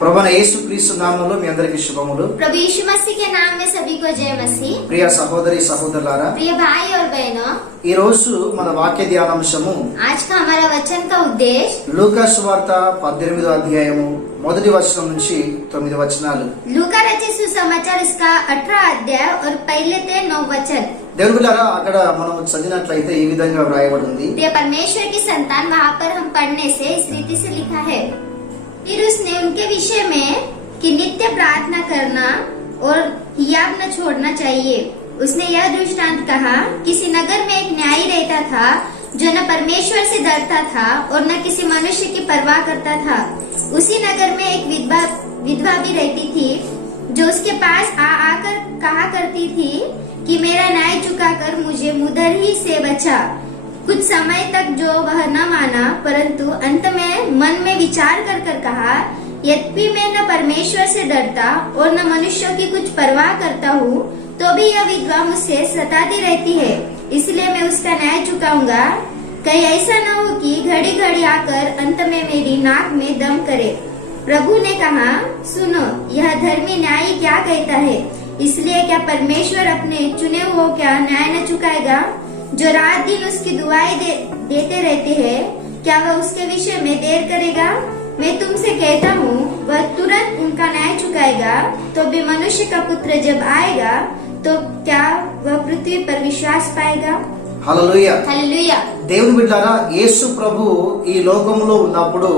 ప్రభువైన యేసుక్రీస్తు నామములో మీ అందరికీ శుభములు. प्रभु यीशु मसीह के नाम में सभी को जय मसीह। ప్రియ సహోదరి సహోదరులారా, प्रिय भाई और बहनों, ఈ రోజు మన వాక్య ధ్యానాంశము आज का हमारा वचन का उद्देश्य లూకా సువార్త 18వ అధ్యాయము 1వ వచనం నుంచి 9 వచనాలు. लूका रचित सुसमाचार इसका 18 अध्याय और पहले से 9 वचन। దేవుని బిడ్డలారా, అక్కడ మనం చదివినట్లయితే ఈ విధంగా వ్రాయబడింది. प्रिय परमेश्वर की संतान, वहाँ पर हम पढ़ने से इस रीति से लिखा है। फिर उसने उनके विषय में कि नित्य प्रार्थना करना और हियाब न छोड़ना चाहिए। उसने यह दृष्टांत कहा, किसी नगर में एक न्यायी रहता था जो न परमेश्वर से डरता था और न किसी मनुष्य की परवाह करता था। उसी नगर में एक विधवा भी रहती थी जो उसके पास आकर कहा करती थी कि मेरा न्याय चुकाकर मुझे मुद्दर ही से बचा। कुछ समय तक जो वह न माना, परंतु अंत में मन में विचार कर कहा, यद्यपि मैं न परमेश्वर से डरता और न मनुष्यों की कुछ परवाह करता हूँ, तो भी यह विधवा मुझसे सताती रहती है, इसलिए मैं उसका न्याय चुकाऊंगा। कहीं ऐसा न हो कि घड़ी घड़ी आकर अंत में मेरी नाक में दम करे। प्रभु ने कहा, सुनो, यह धर्मी न्यायी क्या कहता है। इसलिए क्या परमेश्वर अपने चुने हुओं का न्याय न चुकाएगा जो रात दिन उसकी दुआएं देते रहते हैं? क्या वह उसके विषय में देर करेगा? मैं तुमसे कहता हूँ, वह तुरंत उनका न्याय चुकाएगा। तो भी मनुष्य का पुत्र जब आएगा तो क्या वह पृथ्वी पर विश्वास पाएगा? హల్లెలూయా. हालेलुया। దేవుని బిడ్డలారా, యేసు ప్రభు ఈ లోకంలో ఉన్నప్పుడు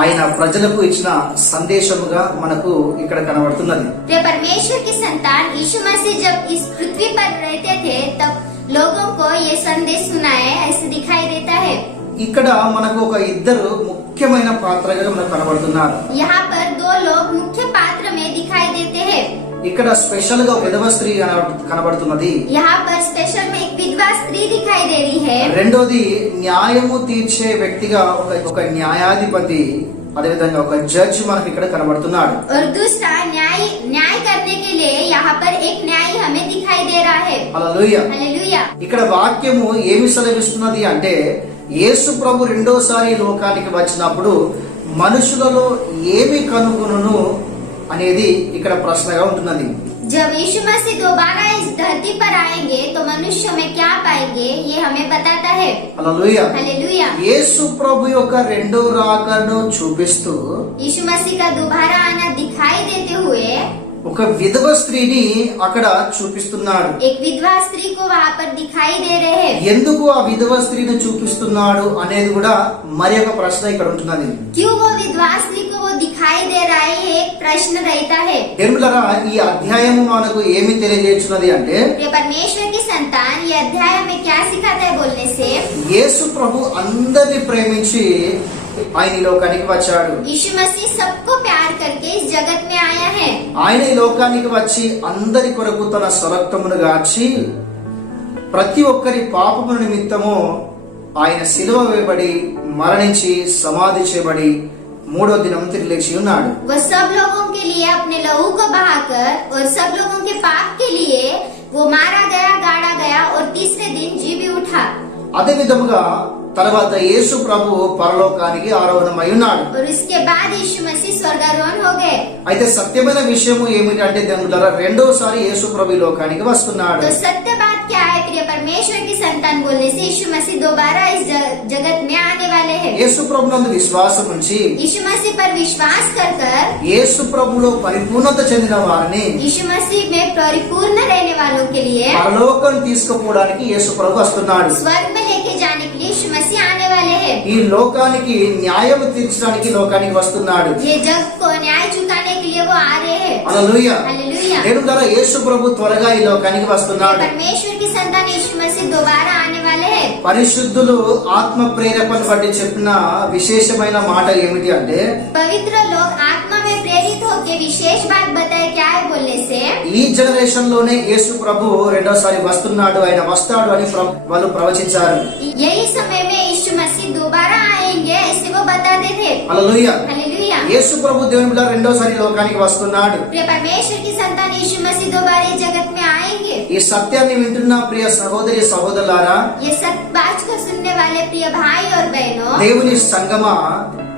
ఆయన ప్రజలకు ఇచ్చిన సందేశముగా మనకు ఇక్కడ కనబడుతున్నది. प्रिय परमेश्वर की संतान, यीशु मसीह जब इस पृथ्वी पर रहते थे तब लोगों को ये संदेश सुनाए ऐसे दिखाई देता है। ఇక్కడ మనకు ఒక ఇద్దరు ముఖ్యమైన పాత్రగా మనకు కనబడుతున్నారు. यहाँ पर दो लोग मुख्य पात्र में दिखाई देते हैं। ఇక్కడ స్పెషల్ గా ఒక విధవ స్త్రీ కనబడుతున్నది. यहाँ पर स्पेशल में एक विधवा स्त्री दिखाई दे रही है। రెండోది న్యాయము తీర్చే వ్యక్తిగా ఒక న్యాయాధిపతి, అదేవిధంగా ఒక జడ్జి మనకి ఇక్కడ కనబడుతున్నాడు. और दूसरा न्याय करने के लिए यहाँ पर एक न्यायी हमें दिखाई दे रहा है। హల్లెలూయా. हालेलुया। ఇక్కడ వాక్యము ఏమి సెలవిస్తున్నది అంటే, యేసు ప్రభు రెండోసారి లోకానికి వచ్చినప్పుడు మనుషులలో ఏమి కనుగొనును అనేది ఇక్కడ ప్రశ్నగా ఉంటున్నది. जब यीशु मसीह दोबारा इस धरती पर आएंगे तो मनुष्यों में क्या पाएंगे, ये हमें बताता है। హల్లెలూయా. हालेलुया। యేసు ప్రభు యొక్క రెండో రాకను చూపిస్తూ यीशु मसीह का दोबारा आना दिखाई देते हुए ఒక విధవ స్త్రీని అక్కడ చూపిస్తున్నాడు. एक विधवा स्त्री को वहाँ पर दिखाई दे रहे हैं। ఎందుకు ఆ విధవ స్త్రీని చూపిస్తున్నాడు అనేది కూడా మరి ఒక ప్రశ్న ఇక్కడ ఉంటున్నది. क्यों वो विधवा स्त्री को वो दिखाई दे रहा है, एक प्रश्न रहता है। దేవులారా, ఈ అధ్యాయము మనకు ఏమి తెలియజేస్తున్నది అంటే, प्रिय परमेश्वर की संतान, ये अध्याय हमें क्या सिखाता है बोलने से, యేసు ప్రభు అందరిని ప్రేమించి ఆయన ఈ లోకానికి వచ్చాడు. यीशु मसीह सबको प्यार करके इस जगत में आया है। ఆయన ఈ లోకానికి వచ్చి అందరి కొరకు తన స్వరక్తమును గార్చి ప్రతి ఒక్కరి పాపముల నిమిత్తము ఆయన సిలువ వేయబడి మరణించి సమాధి చేయబడి మూడో దినం తిరిగి లేచి ఉన్నాడు. वो सब लोगों के लिए अपने लहू को बहाकर और सब लोगों के पाप के लिए वो मारा गया, गाड़ा गया और तीसरे दिन जी भी उठा। అదే విధముగా తర్వాత యేసు ప్రభు పరలోకానికి ఆరోహణమై ఉన్నాడు. और इसके बाद यीशु मसीह स्वर्गारोहण हो गए। అయితే సత్యమైన విషయము ఏమిటంటే దేవులారా, రెండోసారి యేసు ప్రభు ఈ లోకానికి వస్తున్నాడు. तो सत्य बात क्या है? प्रिय परमेश्वर की संतान बोलने से यीशु मसीह दोबारा इस जगत में आने वाले हैं। యేసు ప్రభునందు విశ్వాసం ఉంచి यीशु मसीह पर विश्वास कर యేసు ప్రభులో పరిపూర్ణత చెందిన వారిని यीशु मसीह में परिपूर्ण रहने वालों के लिए పరలోకం తీసుకుపోవడానికి యేసు ప్రభు వస్తున్నాడు. स्वर्ग में लेके जाने के लिए यीशु मसीह आने वाले हैं। ఈ లోకానికి న్యాయం తీర్చడానికి లోకానికి వస్తున్నాడు. ये जग को न्याय चुकाने के लिए वो आ रहे हैं। హల్లెలూయా. हालेलुया। దేవులారా, యేసు ప్రభు త్వరగా ఈ లోకానికి వస్తున్నాడు. परमेश्वर की संतान यीशु मसीह दोबारा आने वाले हैं। పరిశుద్ధులు ఆత్మ ప్రేరేపణ బట్టి చెప్పిన విశేషమైన మాట ఏమిటి అంటే, पवित्र लोग आत्मा में प्रेरित होकर विशेष बात बताए क्या है बोलने से, ఈ జనరేషన్ లోనే యేసు ప్రభు రెండోసారి వస్తున్నాడు, ఆయన వస్తాడు అని వాళ్ళు ప్రవచించారు. यही समय में यीशु मसीह दोबारा आएंगे ऐसे वो बताते थे। హల్లెలూయా. हालेलुया। యేసు ప్రభు దేవుని బిడ్డ రెండోసారి లోకానికి వస్తున్నాడు. प्रिय परमेश्वर की संतान यीशु मसीह दोबारा इस जगत में आएंगे। ఈ సత్యాన్ని వింటున్న ప్రియ సహోదరి సహోదరులారా, ये सब बात को सुनने वाले प्रिय भाई और बहनों, దేవుని సంగమా,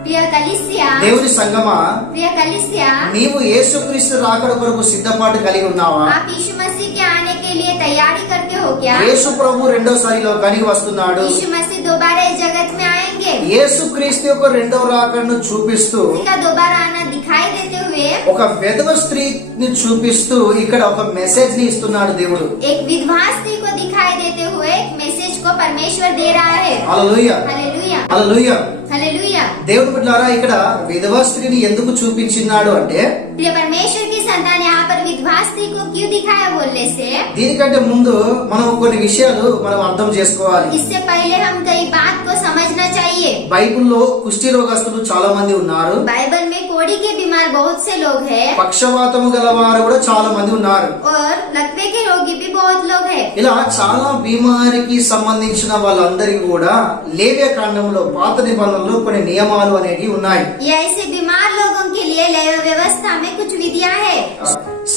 प्रिय कलीसिया, దేవుని సంగమా, प्रिय कलीसिया, నీవు యేసుక్రీస్తు రాకడ కొరకు సిద్ధపాటు కలిగి ఉన్నావా? आप यीशु मसीह के आने के लिए तैयारी करते हो क्या? యేసు ప్రభు రెండోసారి లోకానికి వస్తున్నాడు. यीशु मसीह दोबारा इस जगत में आएंगे। యేసుక్రీస్తు యొక్క రెండవ రాకడను చూపిస్తూ उसका दोबारा आना दिखाई देते हुए ఒక విధవ స్త్రీని చూపిస్తూ ఇక్కడ ఒక మెసేజ్ ని ఇస్తున్నాడు దేవుడు. एक विधवा स्त्री को दिखाई देते हुए एक मैसेज को परमेश्वर दे रहा है। Hallelujah, hallelujah, hallelujah. हालेलुया। దేవుడు బిడ్డలారా, ఇక్కడ విధవ స్త్రీని ఎందుకు చూపించినాడు అంటే, प्रिय परमेश्वर की संतान यहाँ पर विधवा स्त्री को क्यों दिखाया बोलने से, దీనికంటే ముందు మనం కొన్ని విషయాలు మనం అర్థం చేసుకోవాలి. इससे पहले हम कई बात को समझना चाहिए। బైబిల్లో కుష్టి రోగస్తులు చాలా మంది ఉన్నారు. बाइबल में कोढ़ी के बीमार बहुत से लोग हैं పక్షవాతము గలవారు కూడా చాలా మంది ఉన్నారు. और लकवे के रोगी भी बहुत लोग हैं। ఇలా చాలా బీమారికి సంబంధించిన వాళ్ళందరికీ కూడా లేవ్య కాండంలో పాత నిబంధనలో కొన్ని నియమాలు అనేవి ఉన్నాయి. ये ऐसे बीमार लोगों के लिए लेवी व्यवस्था में कुछ विधियां है।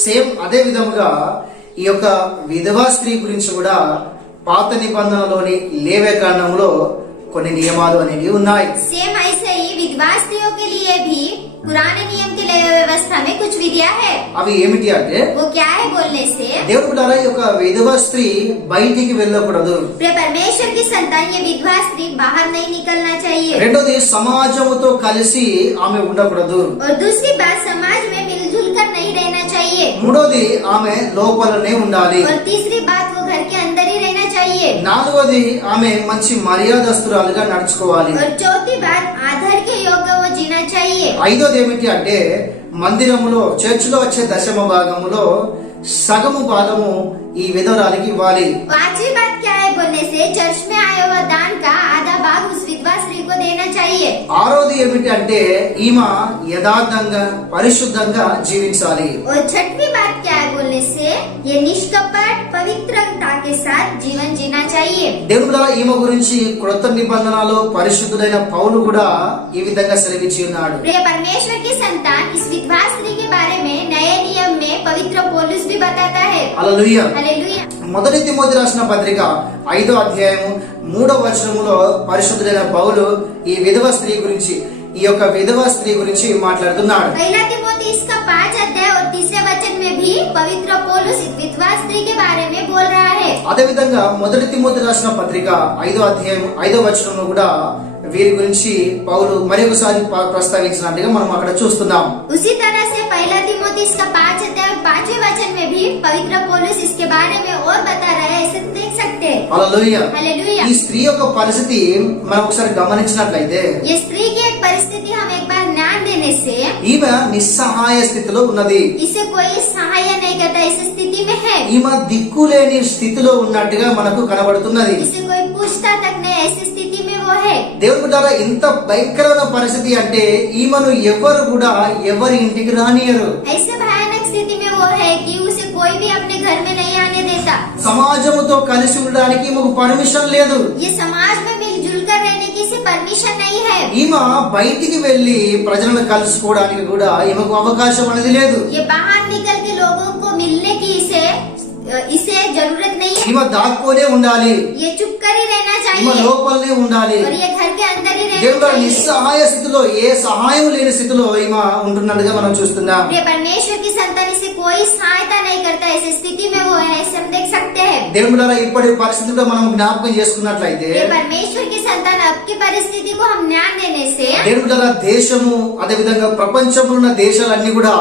సేమ్ అదే విధముగా ఈ యొక్క విధవా స్త్రీ గురించి కూడా పాత నిబంధనలోని లేవ్య కాండంలో కొన్ని నియమాలు అనేవి ఉన్నాయి. सेम ऐसे ही विधवा स्त्रियों के लिए भी पुराने नियम के लेवी व्यवस्था में कुछ विधियां है। అవి ఏమిటి అంటే, वो क्या है बोलने से, దేవుడు బిడ్డలారా, ఈ యొక్క విధవ స్త్రీ బయటికి వెళ్ళకూడదు. प्रिय परमेश्वर की संतान ये विधवा स्त्री बाहर नहीं निकलना चाहिए। రెండోది, సమాజముతో కలిసి ఆమె ఉండకూడదు. और दूसरी बात, समाज में मिलजुल कर नहीं रहना चाहिए। మూడోది, ఆమె లోపలనే ఉండాలి. और तीसरी बात, वो घर के अंदर ही रहना चाहिए। నాలుగోది, ఆమె మంచి మర్యాదస్తురాలుగా నడుచుకోవాలి. और चौथी बात, आदर के योग्य वो जीना चाहिए। ఐదోది ఏమిటి అంటే, మందిరములో చర్చిలో వచ్చే దశమ భాగములో సగము భాగము ఈ విధవరాలికి ఇవ్వాలి. पांचवी बात क्या है बोलने से, चर्च में आए हुआ दान का आधा भाग उस विधवा स्त्री को देना चाहिए। ఆరోది ఏమిటి అంటే, ఈమె యథార్థంగా పరిశుద్ధంగా జీవించాలి. और छठवीं बात क्या है बोलने से, ये निष्कपट पवित्रता के साथ जीवन जीना चाहिए। దేవుడు బిడ్డలారా, ఈమె గురించి క్రొత్త నిబంధనలో పరిశుద్ధుడైన పౌలు కూడా ఈ విధంగా సెలవిచ్చి ఉన్నాడు. प्रिय परमेश्वर की संतान, इस विधवा स्त्री के बारे में नए नियम में पवित्र पौलुस भी बताता है। హల్లెలూయా. हालेलुया। మొదటి తిమోతి రాసిన పత్రిక 5వ అధ్యాయము 3వ వచనములో పరిశుద్ధుడైన పౌలు ఈ విధవ స్త్రీ గురించి, ఈ యొక్క విధవ స్త్రీ గురించి మాట్లాడుతున్నాడు. पहला तिमोथी इसका 5 अध्याय और 3 वचन में भी पवित्र पौलुस इस विधवा स्त्री के बारे में बोल रहा है। అదే విధంగా మొదటి తిమోతి రాసిన పత్రిక 5వ అధ్యాయం 5వ వచనంలో కూడా వీరి గురించి పౌలు మరొకసారి ప్రస్తావించినట్టుగా మనం అక్కడ చూస్తున్నాం. उसी तरह से पहला तिमोथी इसका 5 अध्याय और 5वें वचन में भी पवित्र पौलुस इसके बारे में और बता रहा है, ऐसे देख सकते हैं। హల్లెలూయా. हालेलुया। ఈ స్త్రీ యొక్క పరిస్థితి మనం ఒకసారి గమనించినట్లయితే, ये स्त्री की एक परिस्थिति हम एक बार ध्यान देने से, ఈమె నిస్సహాయ స్థితిలో ఉన్నది. इसे कोई सहाय नहीं करता, इस स्थिति में है। ఈమె దిక్కులేని స్థితిలో ఉన్నట్టుగా మనకు కనబడుతున్నది. इसे कोई पूछता तक नहीं, ऐसी स्थिति में वो है। దేవుడు బిడ్డలారా, ఇంత భయంకరమైన పరిస్థితి అంటే ఈమెను ఎవరు కూడా ఎవరి ఇంటికి రానియరు. ऐसे भयानक स्थिति में वो है कि उसे कोई भी अपने घर में नहीं आने देता। సమాజముతో కలిసి ఉండడానికి ఈమెకు పర్మిషన్ లేదు. ये समाज में मिलजुल कर रहने की इसे परमिशन नहीं है। ఈమె బయటికి వెళ్లి ప్రజలను కలుసుకోవడానికి కూడా ఈమెకు అవకాశం అనేది లేదు. ये बाहर निकल के लोगों को मिलने की इसे जरूरत नहीं है। ఈమె దాక్కోనే ఉండాలి. ये चुप कर ही रहना ఈమె चाहिए లోపలనే ఉండాలి. और ये घर के अंदर ही रहना దేవుడు चाहिए। నిస్సహాయ స్థితిలో, ఏ సహాయం లేని స్థితిలో ఈమె ఉంటున్నట్టుగా మనం చూస్తున్నాం. ये परमेश्वर की संतान इसे कोई सहायता नहीं करता, ऐसी स्थिति में वो है, ऐसे हम देख सकते हैं। దేవుడు బిడ్డలారా, ఇప్పటి పరిస్థితిలో మనం జ్ఞాపకం చేసుకున్నట్లయితే, ये परमेश्वर की संतान अब की परिस्थिति को हम ध्यान देने से, దేవుడు బిడ్డలారా, దేశము అదే విధంగా ప్రపంచంలో ఉన్న దేశాలన్నీ కూడా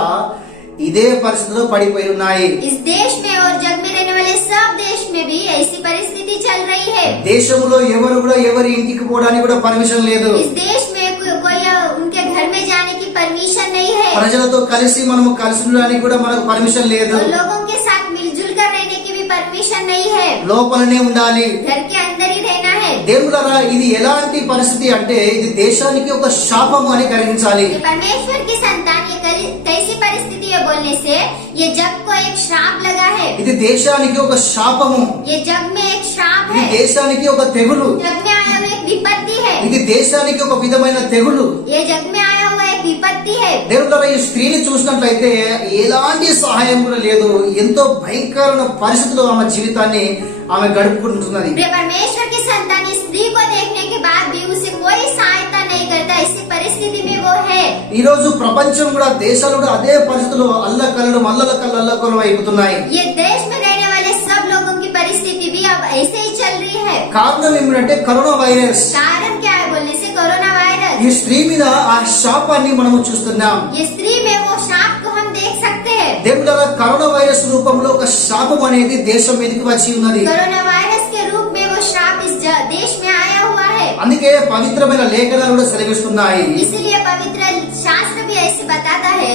ఇదే పరిస్థితిలో పడిపోయి ఉన్నాయి. इस देश में और जग में रहने वाले सब देश में भी ऐसी परिस्थिति चल रही है। దేశంలో ఎవరు కూడా ఎవరి ఇంటికి పోవడానికి కూడా పర్మిషన్ లేదు. इस देश में कोई उनके घर में जाने की परमिशन नहीं है ప్రజలతో కలిసి మనము కలిసి ఉండడానికి కూడా మనకు పర్మిషన్ లేదు. और लोगों के साथ मिलजुल कर रहने की भी परमिशन नहीं है। లోపలనే ఉండాలి. घर के अंदर ही रहना है। దేవుడారా, ఇది ఎలాంటి పరిస్థితి అంటే ఇది దేశానికి ఒక శాపం అని గ్రహించాలి. ये परमेश्वर की संतान, ये कैसी परिस्थिति है बोलने से, ये जग को एक श्राप लगा है। ఇది దేశానికి ఒక శాపము. ये जग में एक श्राप ఇది है। దేశానికి ఒక తెగులు. जग में आया हुआ एक विपत्ति है। ఇది దేశానికి ఒక విధమైన తెగులు. ये जग में आया हुआ एक विपत्ति है। దేవుడారా, ఈ స్త్రీని చూసినట్లయితే ఎలాంటి సహాయం కూడా లేదు. ఎంతో భయంకరమైన పరిస్థితిలో ఆమె జీవితాన్ని ఆమె గడుపుకుంటున్నది. परमेश्वर की संतान इस स्त्री को देखने के बाद भी उसे कोई सहायता नहीं करता, इसी परिस्थिति वो है। ఈ రోజు ప్రపంచం కూడా దేశాలు కూడా అదే పరిస్థితుల్లో అల్లకల్లడం అల్లకల్లం అయిపోతున్నాయి. ये देश में रहने वाले सब लोगों की परिस्थिति भी अब ऐसे ही चल रही है। కారణం ఏమిటంటే కరోనా వైరస్. कारण क्या है बोलने से कोरोना वायरस। ఈ స్త్రీ మీద ఆ శాపాన్ని మనము చూస్తున్నాం. ये स्त्री में वो शाप को हम देख सकते हैं। దేవుడు కరోనా వైరస్ రూపంలో ఒక శాపం అనేది దేశం మీదకి వచ్చి ఉన్నది. कोरोना वायरस के रूप में वो शाप इस देश में आया हुआ है। అందుకే పవిత్రమైన లేఖనాలు కూడా సెలవిస్తున్నాయి. इसलिए पवित्र शास्त्र भी ऐसे बताता है।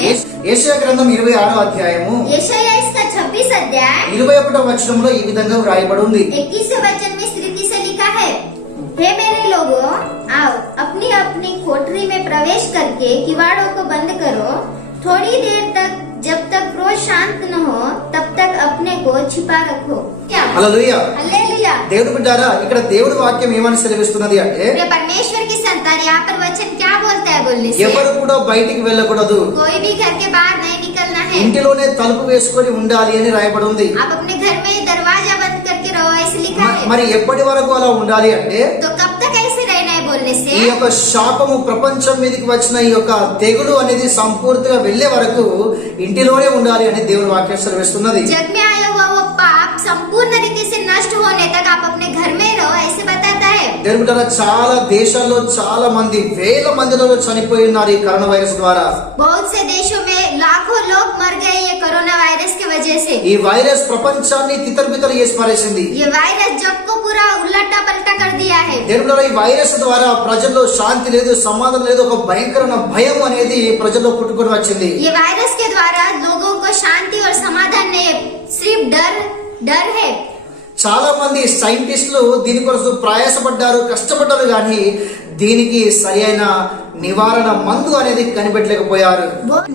యెషయా గ్రంథం 26వ అధ్యాయము यशायाह इसका 26 अध्याय 21వ వచనంలో ఈ విధంగా వ్రాయబడి ఉంది. 21वें वचन में इस रीति से लिखा है, हे मेरे लोगों, आओ अपनी अपनी कोठरी में प्रवेश करके किवाड़ों को बंद करो। थोड़ी देर तक, जब तक क्रोध शांत न हो तब तक अपने को छिपा रखो। क्या హల్లెలూయా. हालेलुया। దేవుని బిడ్డారా, ఇక్కడ దేవుడి వాక్యం ఏమని సెలవిస్తున్నది అంటే ये परमेश्वर की संतान यहाँ पर वचन क्या बोलता है बोलने से, ఎవరు కూడా బయటికి వెళ్ళకూడదు, कोई भी घर के बाहर नहीं निकलना है। ఇంటిలోనే తలుపు వేసుకొని ఉండాలి అని రాయబడి ఉంది. आप अपने घर में दरवाजा बंद करके रहो, ऐसे लिखा है। మరి ఎప్పటి వరకు అలా ఉండాలి అంటే तो कब तक ऐसे रहना है बोलने से, ఈ యొక్క శాపము ప్రపంచం మీదకి వచ్చిన ఈ యొక్క తెగులు అనేది సంపూర్తిగా వెళ్లే వరకు ఇంటిలోనే ఉండాలి అని దేవుని వాక్యం సెలవిస్తున్నది. जग में आया हुआ वो पाप संपूर्ण रीति से नष्ट होने तक आप अपने घर में रहो, ऐसे बताता है। దేవుని బిడ్డలారా, చాలా దేశాల్లో చాలా మంది వేల మందిలో చనిపోయి ఉన్నారు ఈ కరోనా వైరస్ ద్వారా. बहुत से देशों में लाखों लोग मर गए ये कोरोना वायरस की वजह से। ఈ వైరస్ ప్రపంచాన్ని తితర్బితలు చేసి పారేసింది. ये वायरस जग को पूरा उलटा पलटा कर दिया है। దేవుని బిడ్డలారా, ఈ వైరస్ ద్వారా ప్రజల్లో శాంతి లేదు, సమాధానం లేదు, ఒక భయంకరమైన భయం అనేది ప్రజల్లో పుట్టుకొని వచ్చింది. ये वायरस के द्वारा लोगों को शांति और समाधान नहीं, सिर्फ डर है। చాలా మంది సైంటిస్టులు దీని కొరకు ప్రయాసపడ్డారు, కష్టపడ్డారు, కానీ దీనికి సరి అయిన నివారణ మందు అనేది కనిపెట్టలేకపోయారు.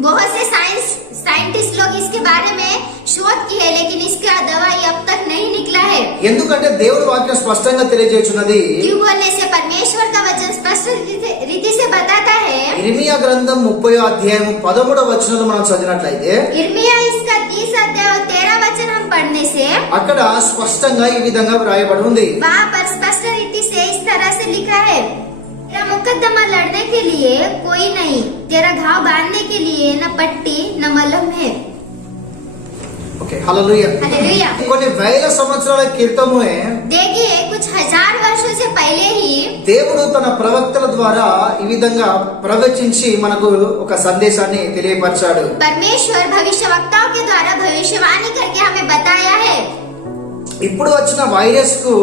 बहुत से साइंटिस्ट लोग इसके बारे में शोध की है, लेकिन इसका दवाई अब तक नहीं निकला है। ఎందుకంటే దేవుడి వాక్యం స్పష్టంగా తెలియజేస్తున్నది. क्यों बोलने से परमेश्वर का वचन स्पष्ट रीति से बताता है। ఇర్మియా గ్రంథం 30వ అధ్యాయం 13వ వచనంలో మనం చదివినట్లయితే इर्मिया इसका 30 अध्याय और 13 वचन हम पढ़ने से అక్కడ స్పష్టంగా ఈ విధంగా వ్రాయబడి ఉంది. वहाँ पर स्पष्ट रीति से इस तरह से लिखा है, तेरा मुकदमा लड़ने के लिए कोई नहीं, तेरा घाव बांधने के लिए न पट्टी न मलहम है। ఓకే, హల్లెలూయా. हालेलुया। కొన్ని వేల సంవత్సరాల క్రితమే देखिए, कुछ हजार वर्षों से पहले ही దేవుడు తన ప్రవక్తల ద్వారా ఈ విధంగా ప్రవచించి మనకు ఒక సందేశాన్ని తెలియపరిచాడు. परमेश्वर भविष्यवक्ताओं के द्वारा भविष्यवाणी करके हमें बताया है। ఇప్పుడు వచ్చిన వైరస్ కు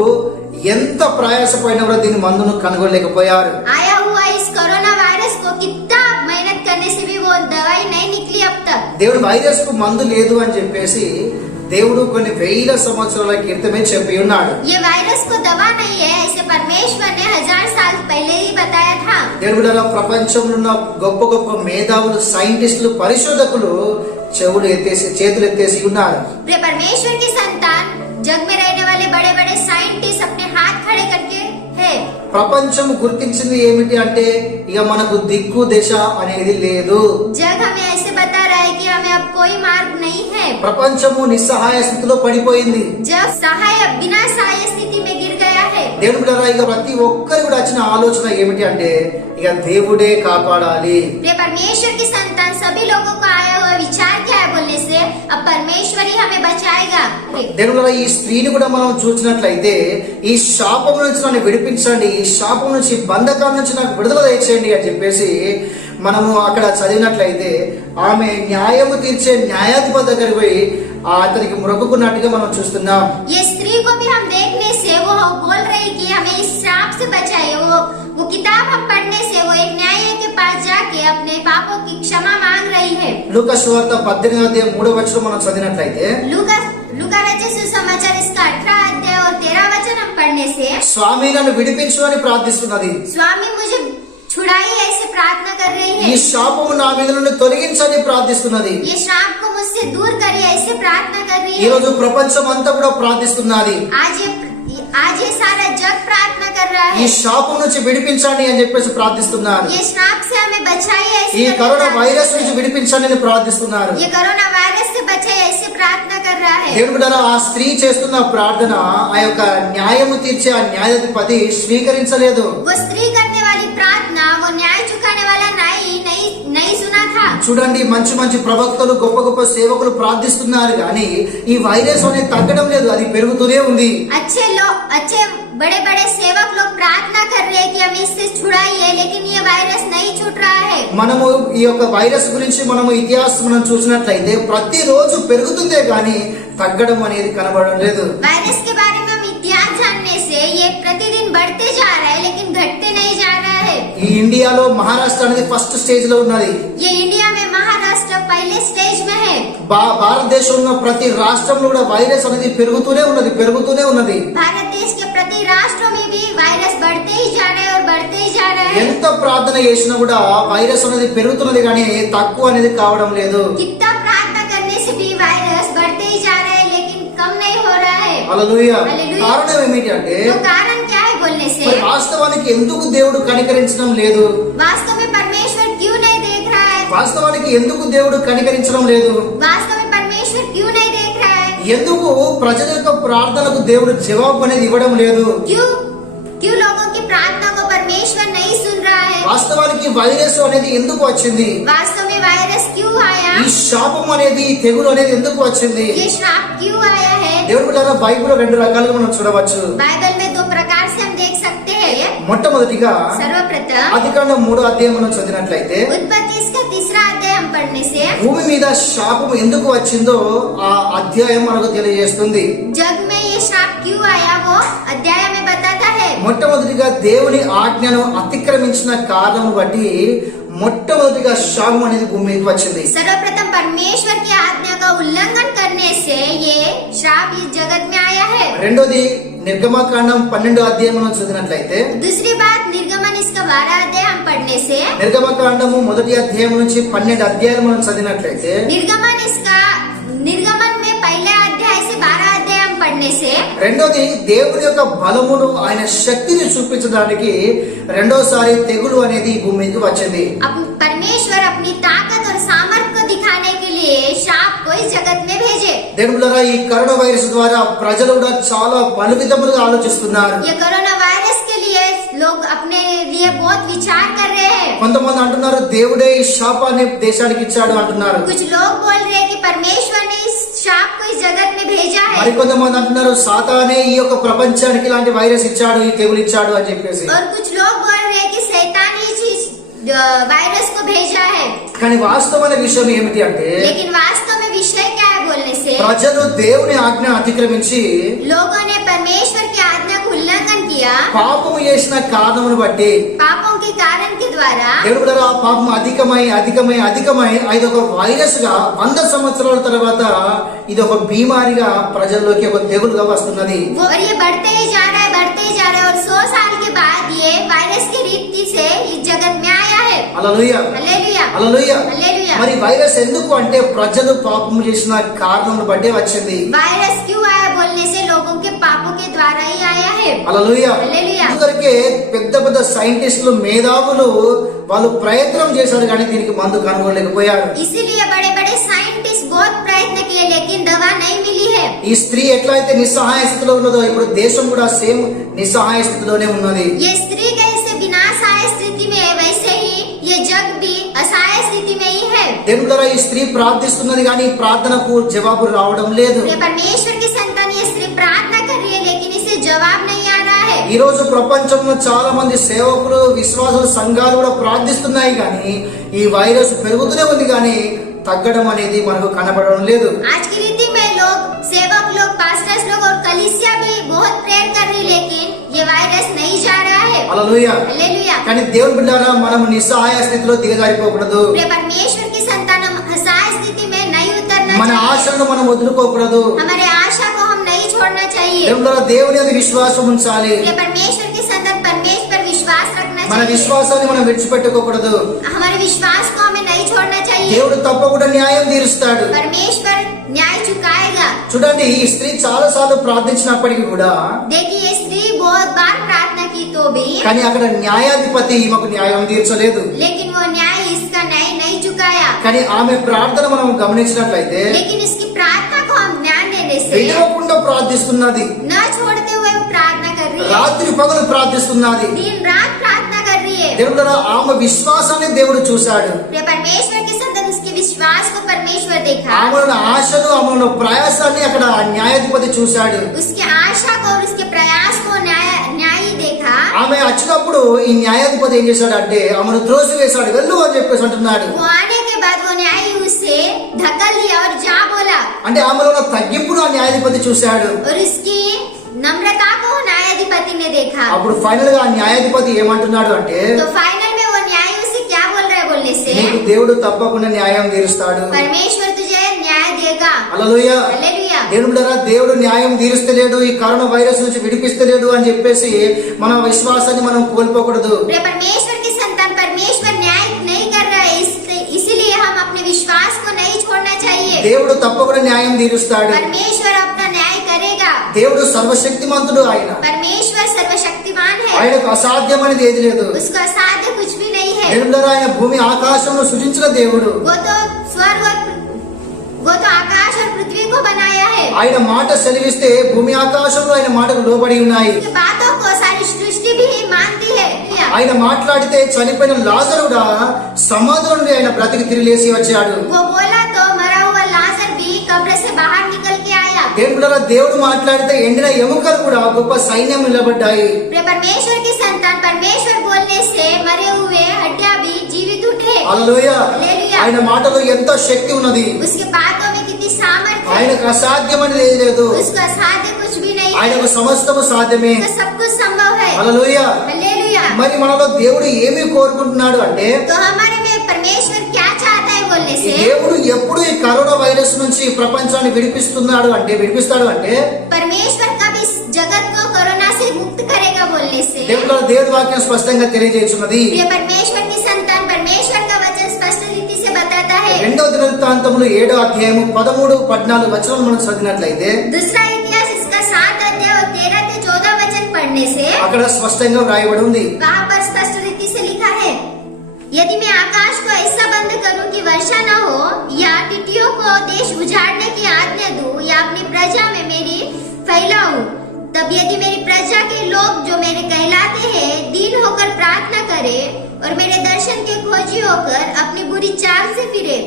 ఎంత ప్రయాసపడినా కూడా దీని మందును కనుగొనలేకపోయారు. आया हुआ इस कोरोना वायरस को कितना मेहनत करने से भी वो दवाई नहीं निकली अब तक। దేవుడు వైరస్ కు మందు లేదు అని చెప్పేసి దేవుడు కొన్ని వేల సంవత్సరాల క్రితమే చెప్పి ఉన్నాడు. ये वायरस को दवा नहीं है, ऐसे परमेश्वर ने 1000 साल पहले ही बताया था। దేవుడు ప్రపంచంలో ఉన్న గొప్ప గొప్ప మేధావులు, సైంటిస్టులు, పరిశోధకులు చెవులు ఎత్తేసి చేతులు ఎత్తేసి ఉన్నారు. प्रिय परमेश्वर की संतान, जग में रहने वाले बड़े बड़े साइंटिस्ट अपने हाथ खड़े करके है। ప్రపంచం గుర్తించింది ఏమిటి అంటే ఇక మనకు దిక్కు దశ అనేది లేదు. जग हमें ऐसे बता रहा है कि हमें अब कोई मार्ग नहीं है। ప్రపంచము నిస్సహాయ స్థితిలో పడిపోయింది. जब सहाय बिना सहाय स्थिति में गिर गया है। దేవుడు కదా ఇక ప్రతి ఒక్కరికి కూడా వచ్చిన ఆలోచన ఏమిటి అంటే ఇక దేవుడే కాపాడాలి. प्रिय परमेश्वर की संतान, सभी लोगों को आया हुआ विचार क्या है बोलने से, अब परमेश्वर ही हमें बचाएगा। దేవుడు కదా ఈ స్త్రీని కూడా మనం చూసినట్లయితే ఈ శాపం నుంచి నన్ను విడిపించండి, ఈ శాపం నుంచి, బంధకాల నుంచి నాకు విడుదల దయచేయండి అని చెప్పేసి మనము అక్కడ చదివినట్లయితే ఆమె న్యాయము తీర్చే న్యాయాధిపతి దగ్గరికి పోయి అతనికి మొక్కుకున్నట్టుగా మనం చూస్తున్నాం. ये स्त्री को भी हम देखने से वो बोल रही कि हमें इस श्राप से बचाए। वो किताब हम पढ़ने से वो एक न्याय के पास जाके अपने पापों की क्षमा मांग रही है। లూకా సువార్త 18వ అధ్యాయం 3వ వచనం మనం చదివినట్లయితే लूका रचित सुसमाचार इसका 18 अध्याय और 13 वचन हम पढ़ने से స్వామి నన్ను విడిపించు అని ప్రార్థిస్తున్నది. स्वामी मुझे छुड़ाई ऐसे प्रार्थना कर रही ఈ है। శాపము నా మీద నుండి తొలగించని ప్రార్థిస్తున్నది. ये श्राप को मुझसे दूर करिए ऐसे प्रार्थना कर रही ఈ है। రోజు ప్రపంచం అంతా కూడా ప్రార్థిస్తున్నది. आज आज ये सारा जग प्रार्थना कर रहा ఈ है, శాపం నుంచి విడిపించండి అని చెప్పేసి ప్రార్థిస్తున్నారు. ये श्राप से हमें बचाइए ఈ ऐसे కరోనా करके వైరస్ నుంచి విడిపించండి అని ప్రార్థిస్తున్నారు. ये कोरोना वायरस से बचाइए ऐसे प्रार्थना कर रहा है। దేవుని బిడ్డలారా, ఆ స్త్రీ చేస్తున్న ప్రార్థన ఆ యొక్క న్యాయము తీర్చే ఆ న్యాయాధిపతి స్వీకరించలేదు. वो स्त्री करने वाली प्रार्थना वो न्याय चुकाने वाला नहीं सुना था। చూడండి, మంచి మంచి ప్రవక్తలు గొప్ప గొప్ప సేవకులు ప్రార్థిస్తున్నారు కానీ ఈ వైరస్ అనేది తగ్గడం లేదు, అది పెరుగుతూనే ఉంది. अच्छे बड़े बड़े सेवक लोग प्रार्थना कर रहे हैं कि हमें इससे छुड़ाइए, लेकिन ये वायरस नहीं छूट रहा है। మనము ఈ యొక్క వైరస్ గురించి మనము ఇతిహాసం మనం చూసినట్లయితే ప్రతిరోజు పెరుగుతుందే కానీ తగ్గడం అనేది కనబడడం లేదు. वायरस के बारे में हम इतिहास जानने से ये प्रतिदिन बढ़ते जा रहा है, लेकिन घटते नहीं जा रहा है। ఈ ఇండియాలో మహారాష్ట్ర అనేది ఫస్ట్ స్టేజ్ లో ఉన్నది. ये इंडिया में महाराष्ट्र पहले स्टेज में है। భారతదేశంలో ప్రతి రాష్ట్రంలో కూడా వైరస్ అనేది పెరుగుతూనే ఉన్నది. भारत देश के प्रति राष्ट्रों में भी वायरस बढ़ते ही जा रहे हैं और बढ़ते ही जा रहा है। ఎంత ప్రార్థన చేసినా కూడా వైరస్ అనేది పెరుగుతున్నది కానీ తక్కువ అనేది కావడం లేదు. कितना प्रार्थना करने से भी वायरस बढ़ते ही जा रहा है, लेकिन कम नहीं हो रहा है। హల్లెలూయా. హల్లెలూయా. కారణం ఏమిటి అంటే तो कारण क्या है बोलने से? మరి వాస్తవానికి ఎందుకు దేవుడు కనికరించడం లేదు? वास्तव में परमेश्वर क्यों नहीं देख रहा है? వాస్తవానికి ఎందుకు దేవుడు కనికరించడం లేదు? वास्तव में परमेश्वर क्यों नहीं देख रहा है? ఎందుకు ప్రజల యొక్క ప్రార్థనకు దేవుడు జవాబు అనేది ఇవ్వడం లేదు? क्यों लोगों की प्रार्थना को परमेश्वर नहीं सुन रहा है? వాస్తవానికి వైరస్ అనేది ఎందుకు వచ్చింది? वास्तव में वायरस क्यों आया? ఈ శాపం అనేది, ఈ తెగులు అనేది ఎందుకు వచ్చింది? ये श्राप क्यों आया है? దేవుడు బిడ్డలారా, బైబిల్లో రెండు రకాలుగా మనం చూడవచ్చు. बाइबल में दो प्रकार से हम देख सकते हैं। మొట్టమొదటిగా सर्वप्रथम ఆదికాండం 3వ అధ్యాయం మనం చదివినట్లయితే उत्पत्ति इसका तीसरा अध्याय हम पढ़ने से భూమి మీద శాపం ఎందుకు వచ్చిందో ఆ అధ్యాయం మనకు తెలియజేస్తుంది. जग में ये श्राप क्यों आया वो अध्याय में बताता है। మొట్టమొదటిగా దేవుని ఆజ్ఞను అతిక్రమించిన కారణం బట్టి మొట్టమొదటిగా శాపం అనేది భూమి మీదకి వచ్చింది. सर्वप्रथम परमेश्वर की आज्ञा का उल्लंघन करने से ये श्राप इस जगत में आया है। రెండోది నిర్గమకాండం 12వ అధ్యాయం మనం చదివినట్లయితే दूसरी बात निर्गमन इसका 12 अध्याय हम पढ़ने से నిర్గమకాండము 1వ అధ్యాయం నుంచి 12 అధ్యాయాలు మనం చదివినట్లయితే निर्गमन में पहले अध्याय से 12 अध्याय हम पढ़ने से రెండోది దేవుని యొక్క బలమును, ఆయన శక్తిని చూపించడానికి రెండోసారి తెగులు అనేది ఈ భూమి మీదకి వచ్చింది. परमेश्वर अपनी ताकत और सामर्थ्य को दिखाने के लिए श्राप को इस जगत में भेजे। దేవుడులారా, ఈ కరోనా వైరస్ ద్వారా ప్రజలు కూడా చాలా పలు విధములుగా ఆలోచిస్తున్నారు. ये कोरोना वायरस के लिए लोग अपने लिए बहुत विचार कर रहे हैं। కొంతమంది అంటున్నారు దేవుడే ఈ శాపాన్ని దేశానికి ఇచ్చాడు అంటున్నారు. कुछ लोग बोल रहे हैं कि परमेश्वर ने इस श्राप को इस जगत में भेजा है। మరికొంతమంది అంటున్నారు సాతానే ఈ యొక్క ప్రపంచానికి ఇలాంటి వైరస్ ఇచ్చాడు, ఈ తెగులు ఇచ్చాడు అని చెప్పేసి. और कुछ लोग बोल रहे हैं कि शैतान ही इस वायरस को भेजा है। కానీ వాస్తవమైన విషయం ఏమిటి అంటే लेकिन वास्तव में विषय क्या है बोलने से ప్రజలు దేవుని ఆజ్ఞ అతిక్రమించి लोगों ने परमेश्वर की आज्ञा को उल्लंघन किया। పాపము చేసిన కారణమును బట్టి पापों के कारण के द्वारा దేవుడు బిడ్డలారా, ఆ పాపం అధికమై ఇది ఒక వైరస్ గా 100 సంవత్సరాల తర్వాత ఇది ఒక బీమారిగా ప్రజల్లోకి ఒక తెగులుగా వస్తున్నది. और ये बढ़ते ही जा रहा है और 100 साल के बाद ये वायरस की रीति से इस जगत में आया है। హల్లెలూయా. Hallelujah hallelujah. हालेलुया। మరి వైరస్ ఎందుకు అంటే ప్రజలు పాపము చేసిన కారణమును బట్టి వచ్చింది. वायरस क्यों आया बोलने से लोगों के पापों के द्वारा ही आया है। హల్లెలూయా. హల్లెలూయా. అందుకొరకే పెద్ద పెద్ద సైంటిస్టులు, మేధావులు వాళ్ళు ప్రయత్నం చేశారు కానీ దీనికి మందు కనుగొనలేకపోయారు. इसीलिए बड़े बड़े साइंटिस्ट बहुत प्रयत्न किए, लेकिन दवा नहीं मिली है। ఈ స్త్రీ ఎట్లయితే నిస్సహాయ స్థితిలో ఉన్నదో ఇప్పుడు దేశం కూడా సేమ్ నిస్సహాయ స్థితిలోనే ఉన్నది. ये स्त्री कैसे बिना सहाय स्थिति में है, वैसे ही ये जग भी असहाय स्थिति में ही है। దేవుని ద్వారా ఈ స్త్రీ ప్రార్థిస్తున్నది కానీ ఈ ప్రార్థనకు జవాబు రావడం లేదు. ये परमेश्वर की संतान ये स्त्री प्रार्थना कर रही है, लेकिन इसे जवाब नहीं आ रहा है। ఈ రోజు ప్రపంచంలో చాలా మంది సేవకులు, విశ్వాసులు, సంఘాలు కూడా ప్రార్థిస్తున్నాయి కానీ ఈ వైరస్ పెరుగుతూనే ఉంది కానీ తగ్గడం అనేది మనకు కనబడడం లేదు. आज की रीति में लोग, सेवक लोग, पास्टर्स लोग और कलीसिया भी बहुत प्रेयर कर रही, लेकिन ये वायरस नहीं जा रहा है। హల్లెలూయా. हालेलुया। కానీ దేవుని బిడ్డలారా, మనం నిస్సహాయ స్థితిలో దిగజారిపోకూడదు. प्रिय परमेश्वर की संतान हम असहाय स्थिति में नहीं उतरना మన चाहिए। ఆశలను మనం వదులుకోకూడదు. हमारे आशा को हम नहीं छोड़ना चाहिए। దేవుని ద్వారా దేవుని యందు విశ్వాసం ఉంచాలి. प्रिय परमेश्वर की संतान परमेश्वर पर विश्वास रखना మన चाहिए। విశ్వాసాన్ని మనం విడిచిపెట్టుకోకూడదు. हमारे विश्वास को हमें नहीं छोड़ना चाहिए। దేవుడు తప్పకుండా న్యాయం తీరుస్తాడు. परमेश्वर न्याय चुकाएगा। చూడండి, ఈ స్త్రీ చాలా సార్లు ప్రార్థించినప్పటికీ కూడా देखिए, ये बहुत बार प्रार्थना की तो भी, కానీ అక్కడ న్యాయాధిపతి ఈమెకు న్యాయం తీర్చలేదు. लेकिन वो न्याय इसका न्याय नहीं चुकाया. కానీ ఆమె ప్రార్థన మనం గమనించినట్లయితే लेकिन इसकी प्रार्थना को हम ध्यान देने से విడవకుండా ప్రార్థిస్తున్నది, न छोड़ते हुए वो प्रार्थना कर रही है, రాత్రి పగలు ప్రార్థిస్తున్నది. दिन रात प्रार्थना कर रही है. దేవుడా ఆమె విశ్వాసాన్ని దేవుడు చూశాడు. परमेश्वर के संतान उसके विश्वास को परमेश्वर देखा, ఆమెను ఆశను ఆమెను ప్రయాసాన్ని అక్కడ న్యాయాధిపతి చూశాడు. उसकी आशा को और उसके प्रयास को न्यायी देखा. ఆమె వచ్చినప్పుడు ఈ న్యాయాధిపతి ఏం చేశాడంటే ఆమెను త్రోసివేశాడు, వెళ్ళు అని చెప్పేసి అంటున్నాడు. वो आने के बाद वो न्यायी उसे धक्का लिया और जा बोला, అంటే ఆమెలో ఉన్న తగ్గింపును ఆ న్యాయాధిపతి చూశాడు. और उसकी नम्रता को न्यायाधिपति ने देखा. అప్పుడు ఫైనల్ గా ఆ న్యాయాధిపతి ఏమంటున్నాడు అంటే तो फाइनल में वो न्यायी उसे क्या बोल रहा है बोलने से, నీకు దేవుడు తప్పకుండా న్యాయం తీరుస్తాడు. परमेश्वर तुझे न्याय देगा. హల్లెలూయా. हालेलुया. దేవుడు న్యాయం తీరుస్తలేడు, ఈ కరోనా వైరస్ నుంచి విడిపిస్తలేడు అని చెప్పేసి మన విశ్వాసాన్ని మనం కోల్పోకూడదు. परमेश्वर के संतान परमेश्वर न्याय नहीं कर रहा है, इसीलिए हम अपने विश्वास को नहीं छोड़ना चाहिए. దేవుడు తప్పకుండా న్యాయం తీరుస్తాడు. परमेश्वर अपना न्याय करेगा. దేవుడు సర్వశక్తిమంతుడు, ఆయన परमेश्वर सर्वशक्तिमान है, ఆయనకు అసాధ్యమనేది ఏది లేదు. उसका असाध्य कुछ भी नहीं है. ఆయన భూమి ఆకాశంలో సృజించిన దేవుడు. वो तो आकाश और पृथ्वी को बनाया है. ఆయన మాట సెలవిస్తే భూమి ఆకాశంలో ఆయన మాటకు లోబడి ఉన్నాయి. उसकी बातों को सारी सृष्टि भी मानती है. ఆయన మాట్లాడితే చనిపోయిన లాజరుడా సమాధిలో నుండి ఆయన బ్రతికి తిరిగి లేచి వచ్చాడు. वो बोला तो मरा हुआ लाजर भी कब्र से बाहर निकल के आया. దేవుడు మాట్లాడితే ఎండిన ఎముకలు కూడా గొప్ప సైన్యం నిలబడ్డాయి. परमेश्वर की संतान परमेश्वर बोलने से मरे हुए हड्डियां भी जीवित उठे. హల్లెలూయా. हालेलुया. ఆయన మాటలో ఎంతో శక్తి ఉన్నది. उसके बातों में कितनी सामर्थ्य है. ఆయనకు అసాధ్యమనేది ఏది లేదు. उसका असाध्य कुछ भी नहीं है. ఆయనకు సమస్తము సాధ్యమే. उसका सब कुछ संभव है. హల్లెలూయా. हालेलुया. మరి మనలో దేవుడు ఏమి కోరుకుంటున్నాడు అంటే तो हमारे में परमेश्वर क्या चाहता है बोलने ఈ से, దేవుడు ఎప్పుడు ఈ కరోనా వైరస్ నుంచి ప్రపంచాన్ని విడిపిస్తాడు అంటే परमेश्वर कब इस जगत को कोरोना से मुक्त करेगा बोलने से, దేవుడి వాక్యం స్పష్టంగా తెలియజేస్తున్నది. ये परमेश्वर की संतान परमेश्वर का वचन स्पष्ट रीति से बताता है. 2వ దినవృత్తాంతములు 7వ అధ్యాయము 13-14 వచనాలు మనం చదివినట్లయితే दूसरा इतिहास इसका 7 अध्याय और 13 से 14 वचन पढ़ने से అక్కడ స్పష్టంగా వ్రాయబడి ఉంది. वहाँ पर स्पष्ट रीति से लिखा है, यदि मैं आकाश को ऐसा बंद करूं कि वर्षा न हो, या टिड्डियों को देश उजाड़ने की आज्ञा दूं, या अपनी प्रजा में मेरी फैलाऊं, तब यदि मेरी प्रजा के लोग जो मेरे कहलाते हैं दीन होकर प्रार्थना करे और मेरे दर्शन के खोजी होकर अपनी बुरी चाल से फिरे,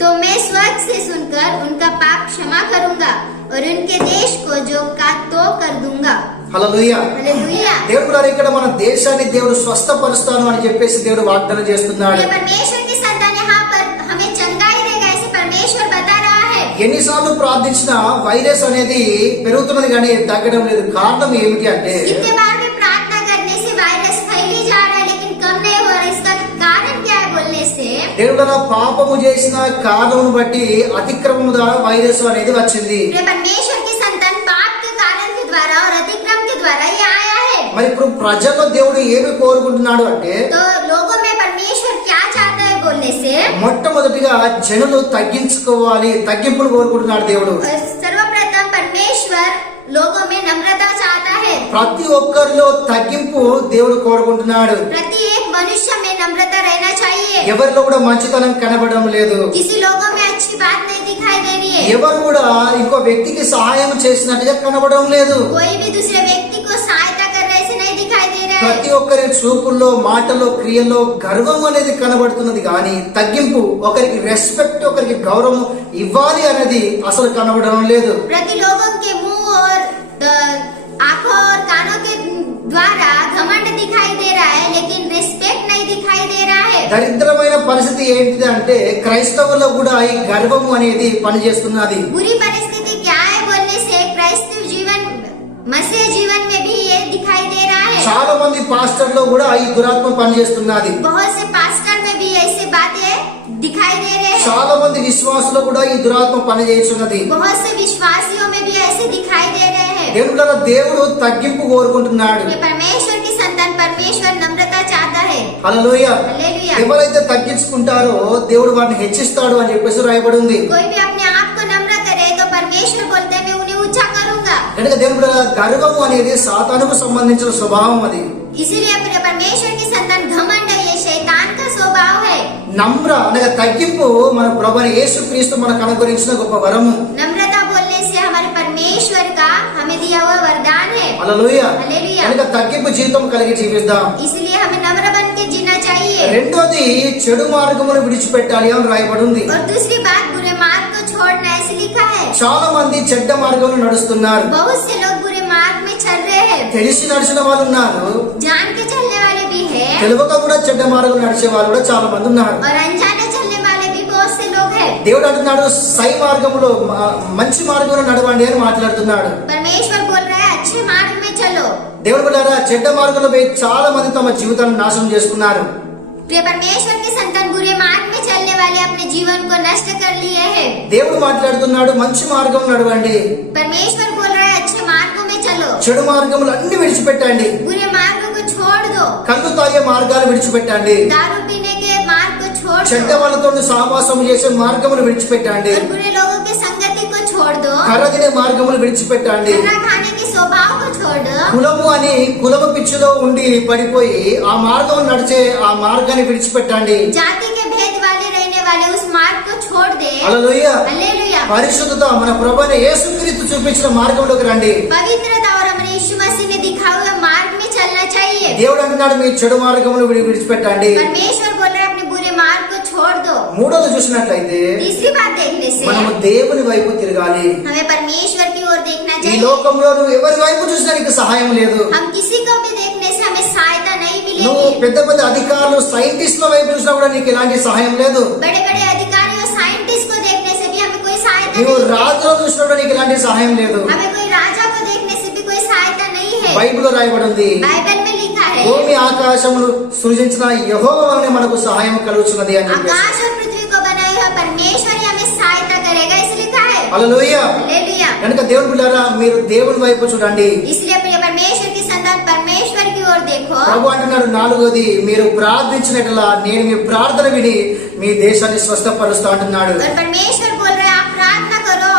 तो मैं स्वर्ग से सुनकर उनका पाप क्षमा करूंगा और उनके देश को जो का तो कर दूंगा. హల్లెలూయా. हालेलुया. దేవుడు ఇక్కడ మన దేశాన్ని దేవుడు స్వస్థపరుస్తాను అని చెప్పేసి దేవుడు వాగ్దానం చేస్తున్నాడు. ये परमेश्वर की संतान यहाँ पर हमें चंगाई देगा ऐसे परमेश्वर बता रहा है. ఎన్నిసార్లు ప్రార్థించినా వైరస్ అనేది పెరుగుతున్నది కానీ తగ్గడం లేదు. కారణం ఏమిటి అంటే कितने बार भी प्रार्थना करने से वायरस फैली जा रहा है लेकिन कम नहीं हो रहा. इसका कारण क्या है बोलने से, దేవుడు పాపము చేసిన కారణమును బట్టి అతిక్రమము ద్వారా వైరస్ అనేది వచ్చింది. ये परमेश्वर की संतान पाप के कारण के द्वारा और अतिक्रम के द्वारा ये आया है. మరి ఇప్పుడు ప్రజల్లో దేవుడు ఏమి కోరుకుంటున్నాడు అంటే तो लोगों में परमेश्वर क्या चाहता है बोलने से, మొట్టమొదటిగా జనులు తగ్గించుకోవాలి, తగ్గింపులు కోరుకుంటున్నాడు దేవుడు. सर्वप्रथम परमेश्वर लोगों में नम्रता चाहता है. ప్రతి ఒక్కరిలో తగ్గింపు దేవుడు కోరుకుంటున్నాడు. प्रति एक मनुष्य में नम्रता रहना चाहिए. ఎవరిలో కూడా మంచితనం కనబడడం లేదు. किसी लोगों में अच्छी बात नहीं दिखाई दे रही है. ఎవరు కూడా ఇంకో వ్యక్తికి సహాయం చేసినట్టుగా కనబడడం లేదు. कोई भी दूसरे व्यक्ति को सहायता कर रहे ऐसे नहीं दिखाई दे रहा है. ప్రతి ఒక్కరి చూపుల్లో, మాటలో, క్రియల్లో గర్వం అనేది కనబడుతున్నది కానీ తగ్గింపు, ఒకరికి రెస్పెక్ట్, ఒకరికి గౌరవం ఇవ్వాలి అనేది అసలు కనబడడం లేదు. प्रति लोगों के मुंह और आंखों और कानों के द्वारा घमंड दिखाई दे रहा है लेकिन रिस्पेक्ट नहीं दिखाई दे रहा है. దరిద్రమైన పరిస్థితి ఏంటిది అంటే క్రైస్తవుల్లో కూడా ఈ గర్వము అనేది పనిచేస్తున్నది. बुरी परिस्थिति क्या है बोलने से क्राइस्तव जीवन मसीह जीवन में भी ये दिखाई दे रहा है. చాలా మంది పాస్టర్లో కూడా ఈ దురాత్మ పనిచేస్తున్నది. बहुत से पास्टर में भी ऐसी बातें दिखाई दे रहे हैं. చాలా మంది విశ్వాసులు కూడా ఈ దురాత్మ పనిచేస్తున్నది. बहुत से विश्वासियों में भी ऐसे दिखाई दे रहे हैं. దేవుడు తగ్గింపు కోరుకుంటున్నాడు. ये परमेश्वर की संतान परमेश्वर नम्रता चाहता है. హల్లెలూయా. हालेलुया. ఎవరైతే తగ్గించుకుంటారో దేవుడు వారిని హెచ్చిస్తాడు అని చెప్పేసి రాయబడి ఉంది. कोई भी अपने आप को नम्र करे तो परमेश्वर बोलते मैं उन्हें ऊंचा करूंगा. కనుక దేవుని బిడ్డలారా, గర్వము అనేది సాతానుకు సంబంధించిన స్వభావం అది. इसीलिए अपने परमेश्वर की संतान घमंड ये शैतान का स्वभाव है. నమ్ర అనగా తగ్గింపు మన ప్రభువైన యేసుక్రీస్తు మనకు అనుగ్రహించిన గొప్ప వరము. नम्रता बोलने से हमारे परमेश्वर का हमें दिया हुआ वरदान है. హల్లెలూయా. हालेलुया. కనుక తగ్గింపు జీవితం కలిగి జీవిద్దాం. इसलिए हमें नम्र बन के जीना चाहिए. రెండోది చెడు మార్గమును విడిచిపెట్టాలి అని రాయబడి ఉంది. और दूसरी बात बुरे मार्ग को छोड़ना ऐसे लिखा है. చాలా మంది చెడ్డ మార్గంలో నడుస్తున్నారు. बहुत से लोग बुरे मार्ग में चल रहे हैं. తెలిసి నడిచిన వాళ్ళు ఉన్నారు, जान के चलने वाले भी है తెలియక కూడా చెడ్డ మార్గం నడిచే వాళ్ళు కూడా చాలా మంది ఉన్నారు. और अनजाने चलने वाले भी बहुत से लोग हैं. దేవుడు అంటున్నాడు సై మార్గములో మంచి మార్గంలో నడవండి అని మాట్లాడుతున్నాడు. परमेश्वर बोल रहा है अच्छे मार्ग में चलो. దేవుడు బిడ్డలారా, చెడ్డ మార్గంలో పోయి చాలా మంది తమ జీవితాన్ని నాశనం చేసుకున్నారు. प्रिय परमेश्वर की संतान बुरे मार्ग में चलने वाले अपने जीवन को नष्ट कर लिए हैं. దేవుడు మాట్లాడుతున్నాడు మంచి మార్గం నడవండి, परमेश्वर बोल रहा है अच्छे मार्गों में चलो. చెడు మార్గములు అన్ని విడిచిపెట్టండి, बुरे मार्गों को छोड़ दो. కళ్ళు తాగే మార్గాలు విడిచిపెట్టండి, दारू पीने के मार्ग को छोड़ చెడ్డ दो. వాళ్ళతో సహవాసం చేసే మార్గములు విడిచిపెట్టండి, और बुरे लोगों की संगति को छोड़ दो. కర్ర తినే మార్గములు విడిచిపెట్టండి. खाना खाने के स्वभाव को छोड़ दो. కులము అని కులము పిచ్చిలో ఉండి పడిపోయి ఆ మార్గం నడిచే ఆ మార్గాన్ని విడిచిపెట్టండి. जाति के भेद वाले रहने वाले उस मार्ग को छोड़ दे. హల్లెలూయా. हालेलुया. పరిశుద్ధత మన ప్రభువైన యేసుక్రీస్తు చూపించిన మార్గంలోకి రండి. पवित्रता और हमारे यीशु मसीह ने दिखाए हुए मार्ग में चलना चाहिए. దేవుడు అంటున్నాడు మీ చెడు మార్గములు విడిచిపెట్టండి. परमेश्वर बोल रहा है अपने बुरे मार्ग को छोड़ दो. మూడోది చూసినట్లయితే तीसरी बात देखने से మనము దేవుని వైపు తిరగాలి. हमें परमेश्वर की ओर देखना ఈ चाहिए. లోకంలో నువ్వు ఎవరి వైపు చూసినా నీకు సహాయం లేదు. हम किसी को भी देखने से हमें सहायता नहीं నువ్వు मिलेगी. పెద్ద పెద్ద అధికారులు సైంటిస్టుల వైపు చూసినా కూడా నీకు ఎలాంటి సహాయం లేదు. बड़े बड़े अधिकारियों साइंटिस्ट को देखने से भी हमें कोई सहायता నువ్వు नहीं है. రాజులో చూసినా కూడా నీకు ఎలాంటి సహాయం లేదు. हमें कोई राजा को देखने से भी कोई सहायता नहीं है. బైబిల్లో రాయబడి ఉంది, बाइबल में लिखा है భూమి ఆకాశములు సృజించిన యెహోవా వలనే మనకు సహాయం కలుగుచున్నది అని చెప్పేసి. आकाश और पृथ्वी को बनाया हुआ परमेश्वर ही हमें सहायता करेगा ऐसे लिखा है. హల్లెలూయా. हालेलुया. కనుక దేవుని బిడ్డలారా, మీరు దేవుని వైపు చూడండి. इसलिए प्रिय परमेश्वर की संतान परमेश्वर की ओर देखो. ప్రభు అంటున్నాడు నాలుగోది, మీరు ప్రార్థించినట్లా నేను మీ ప్రార్థన విని మీ దేశాన్ని స్వస్థపరుస్తా అంటున్నాడు. और परमेश्वर बोल रहे हैं आप प्रार्थना करो.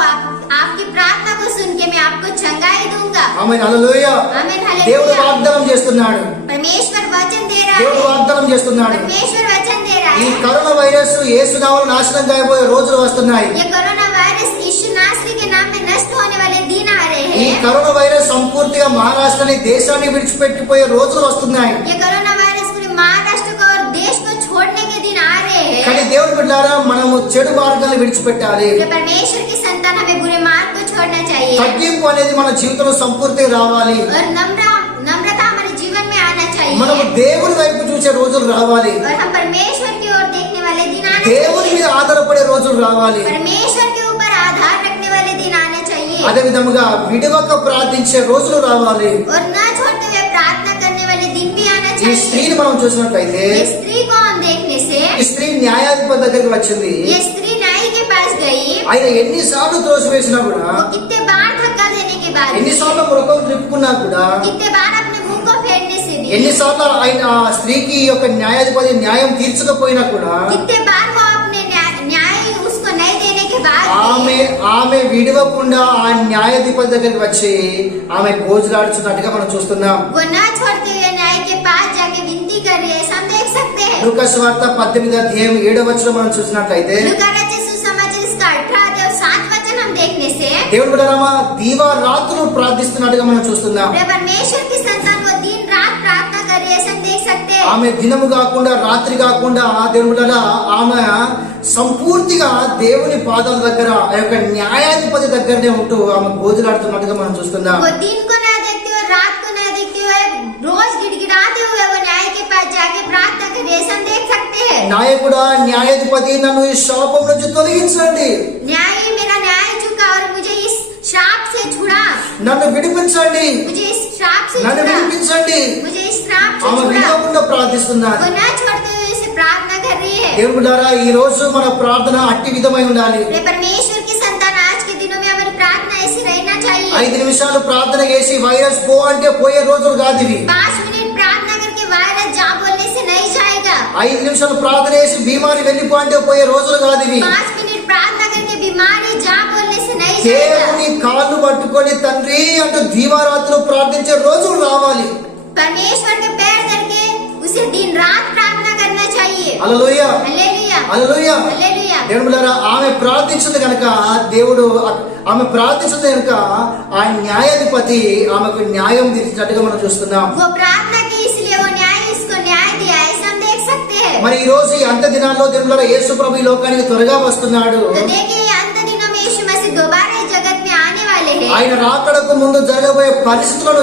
आपकी प्रार्थना को सुन के मैं आपको चंगाई दूंगा. ఆమేన్. హల్లెలూయా. आमीन. దేవుడు हालेलुया. వాగ్దానం చేస్తున్నాడు. परमेश्वर वचन दे रहा దేవుడు है. వాగ్దానం చేస్తున్నాడు. परमेश्वर वचन दे रहा ఈ है. కరోనా వైరస్ యేసు నామములో నాశనం కాబోయే రోజులు వస్తున్నాయి. ये कोरोना वायरस यीशु नासरी के नाम में नष्ट होने वाले दिन आ रहे ఈ हैं. కరోనా వైరస్ సంపూర్తిగా మహారాష్ట్రని దేశాన్ని విడిచిపెట్టిపోయే రోజులు వస్తున్నాయి. ये कोरोना वायरस पूरे महाराष्ट्र को और देश को छोड़ने के दिन आ रहे కానీ हैं. దేవుడు బిడ్డలారా, మనము చెడు మార్గాలు విడిచిపెట్టాలి. ये परमेश्वर की संतान हमें बुरे मार्ग को छोड़ना चाहिए. తగ్గింపు అనేది మన జీవితంలో సంపూర్తిగా రావాలి. और नम्रता हमारे जीवन में आना మనము चाहिए. దేవుని వైపు చూసే రోజులు రావాలి. और हम परमेश्वर की ओर देखने वाले दिन आना దేవుని चाहिए. మీద ఆధారపడే రోజులు రావాలి. परमेश्वर के ऊपर आधार रखने वाले दिन आना चाहिए. అదే విధముగా విడవక ప్రార్థించే రోజులు రావాలి. और न छोड़ते हुए प्रार्थना करने वाले दिन भी आना ఈ चाहिए. స్త్రీని మనం చూసినట్లయితే ये स्त्री को हम देखने से ఈ స్త్రీ న్యాయాధిపతి దగ్గరికి వచ్చింది. ये स्त्री न्याय के पास गई. ఆయన ఎన్నిసార్లు త్రోసివేసినా కూడా, वो कितने बार धक्का देने के बाद भी, ఎన్నిసార్లు ముఖం త్రిప్పుకున్నా కూడా, कितने बार अपने मुंह को फेरने से भी, ఎన్నిసార్లు ఆయన ఆ స్త్రీకి ఈ యొక్క న్యాయాధిపతి న్యాయం తీర్చకపోయినా కూడా कितने बार वो अपने न्याय उसको नहीं देने के बाद ఆమె भी, ఆమె విడవకుండా ఆ న్యాయాధిపతి దగ్గరికి వచ్చి ఆమె గోజులాడుచున్నట్టుగా మనం చూస్తున్నాం. वो न छोड़ते हुए न्याय के पास जाके विनती कर रही है. हम देख सकते हैं. లూకా సువార్త 18:7 మనం చూసినట్లయితే लूका रचित सुसमाचार इसका 18 और 7 वचन हम देखने से దేవుడు బిడ్డలారా దీవా రాత్రులు ప్రార్థిస్తున్నట్టుగా మనం చూస్తున్నాం. परमेश्वर की संतान वो दिन रात प्रार्थना कर रही है. हम देख सकते हैं. ఆమె దినము కాకుండా రాత్రి కాకుండా దేవుడు బిడ్డలారా ఆమె సంపూర్తిగా దేవుని పాదాల దగ్గర ఆ యొక్క న్యాయాధిపతి దగ్గరనే ఉంటూ ఆమె గోజులాడుతున్నట్టుగా మనం చూస్తున్నాం. वो दिन को ना देखते हुए रात को ना देखते हुए रोज गिड़गिड़ाते हुए वो न्याय के पास जाके प्रार्थना कर रही है. हम देख सकते हैं. నాయకుడా న్యాయాధిపతి నన్ను ఈ శాపం నుంచి తొలగించండి, न्याय मेरा न्याय चुका और मुझे इस श्राप से छुड़ा. నన్ను విడిపించండి, मुझे इस श्राप से నన్ను छुड़ा. విడిపించండి. मुझे इस श्राप से ఆమె छुड़ा. విడవకుండా ప్రార్థిస్తున్నారు. वो ना छोड़ते हुए इसे प्रार्थना कर रही है. దేవుడు బిడ్డలారా ఈ రోజు మన ప్రార్థన అట్టి విధమై ఉండాలి. प्रिय परमेश्वर की संतान आज के दिनों में हमारी प्रार्थना ऐसी रहना चाहिए. 5 నిమిషాలు ప్రార్థన చేసి వైరస్ పో అంటే పోయే రోజులు కాదు ఇవి. 5 मिनट प्रार्थना करके वायरस जा बोलने से नहीं जाएगा. 5 నిమిషాలు ప్రార్థన చేసి బీమారి వెళ్ళిపో అంటే పోయే రోజులు కాదు ఇవి. 5 मिनट प्रार्थना करके बीमारी जा बोलने से नहीं जाएगा। దేవుని కాళ్ళు పట్టుకొని తండ్రి అంటూ దీవారాత్రులు ప్రార్థించే రోజులు రావాలి. परमेश्वर के पैर करके उसे दिन रात प्रार्थना करना चाहिए। హల్లెలూయా हालेलुया హల్లెలూయా. हालेलुया। దేవుడులారా ఆమె ప్రార్థించింది కనుక దేవుడు ఆమె ప్రార్థించింది కనుక ఆ న్యాయాధిపతి ఆమెకు న్యాయం తీర్చినట్టుగా మనం చూస్తున్నాం. वो प्रार्थना की इसलिए वो न्याय उसको न्याय दिया, ऐसा हम देख सकते हैं। మరి ఈ రోజు ఈ అంత్య దినాల్లో దేవుడులారా యేసు ప్రభు ఈ లోకానికి త్వరగా వస్తున్నాడు. तो देखिए अंत दिनों में यीशु मसीह दोबारा इस जगत में आने वाले हैं। ఆయన రాకడకు ముందు జరగబోయే పరిస్థితులను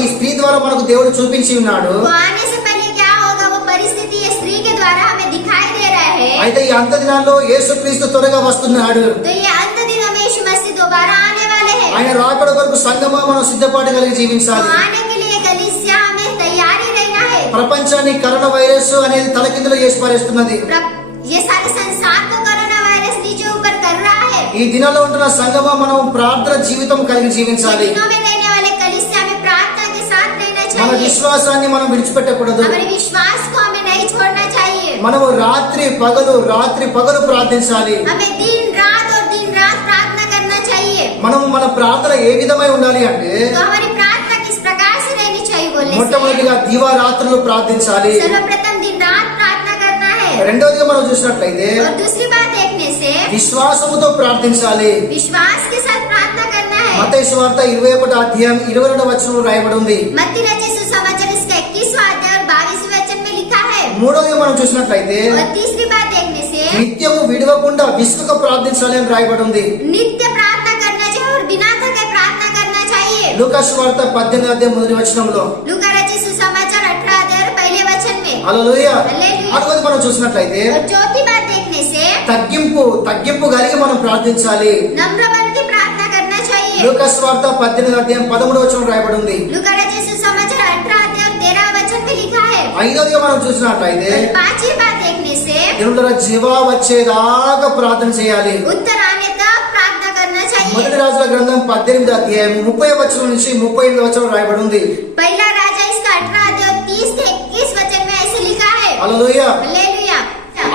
ఈ స్త్రీ ద్వారా మనకు దేవుడు చూపించి ఉన్నాడు. वो आने से पहले क्या होगा वो परिस्थिति ये स्त्री के द्वारा हमें दिखाई दे रहा है। అయితే ఈ అంత్య దినాల్లో యేసుక్రీస్తు త్వరగా వస్తున్నాడు. तो ये अंत दिनों में यीशु मसीह दोबारा आने वाले हैं। ఆయన రాకడ కొరకు సంఘమా మనం సిద్ధపాటు కలిగి तो జీవించాలి. आने के लिए कलीसिया हमें तैयारी रहना है। ప్రపంచాన్ని కరోనా వైరస్ అనేది తలకిందులు చేసి పారేస్తున్నది. ये सारे संसार को कोरोना वायरस नीचे ऊपर कर रहा है। ఈ దినాల్లో ఉంటున్న సంఘమా మనం ప్రార్థన జీవితం కలిగి ये జీవించాలి. दिनों में रहने वाले कलीसिया में प्रार्थना के साथ रहना మన चाहिए। విశ్వాసాన్ని మనం విడిచిపెట్టకూడదు. हमारे विश्वास को हमें नहीं छोड़ना चाहिए। మనము రాత్రి పగలు ప్రార్థించాలి. हमें दिन रात प्रार्थना करना चाहिए। మనము మన ప్రార్థన ఏ విధమై ఉండాలి అంటే तो हमारी प्रार्थना किस प्रकार से रहनी चाहिए बोलने से మొట్టమొదటిగా దివారాత్రులు ప్రార్థించాలి. सर्वप्रथम दिन रात प्रार्थना करना है। రెండవదిగా మనం చూసినట్లయితే और दूसरी बात देखने से విశ్వాసముతో ప్రార్థించాలి. विश्वास के साथ प्रार्थना करना है। మత్తయి సువార్త 21వ అధ్యాయం 22వ వచనంలో రాయబడి ఉంది. मत्ती रचित सुसमाचार इसका 21वां अध्याय और 22वें वचन में लिखा है। మూడవదిగా మనం చూసినట్లయితే और तीसरी बात देखने से నిత్యము విడవకుండా విసుక ప్రార్థించాలి అని రాయబడి ఉంది. नित्य प्रार्थना करना चाहिए और बिना थके प्रार्थना करना चाहिए। లూకా సువార్త 18వ అధ్యాయం మొదటి వచనంలో लूका रचित सुसमाचार 18 अध्याय और पहले वचन में। హల్లెలూయా. హల్లెలూయా. అటువైపు మనం చూసినట్లయితే और चौथी बात देखने से తగ్గింపు కలిగి మనం ప్రార్థించాలి. नम्र बन के प्रार्थना करना चाहिए। లూకా సువార్త 18వ అధ్యాయం 13వ వచనం రాయబడి ఉంది. लूका रचित सुसमाचार 18 अध्याय और 13 वचन में लिखा है। ఐదవదిగా మనం చూసినట్లయితే और पांचवी बात देखने से దేవుళ్ళ జీవా వచ్చేదాకా ప్రార్థన చేయాలి. उत्तर आने तक प्रार्थना करना चाहिए। మొదటి రాజుల గ్రంథం 18వ అధ్యాయం 30వ వచనం నుంచి 38వ వచనం రాయబడి ఉంది. पहला राजा इसका 18 अध्याय और 30 से 21 वचन में ऐसे लिखा है। హల్లెలూయా. हालेलुया।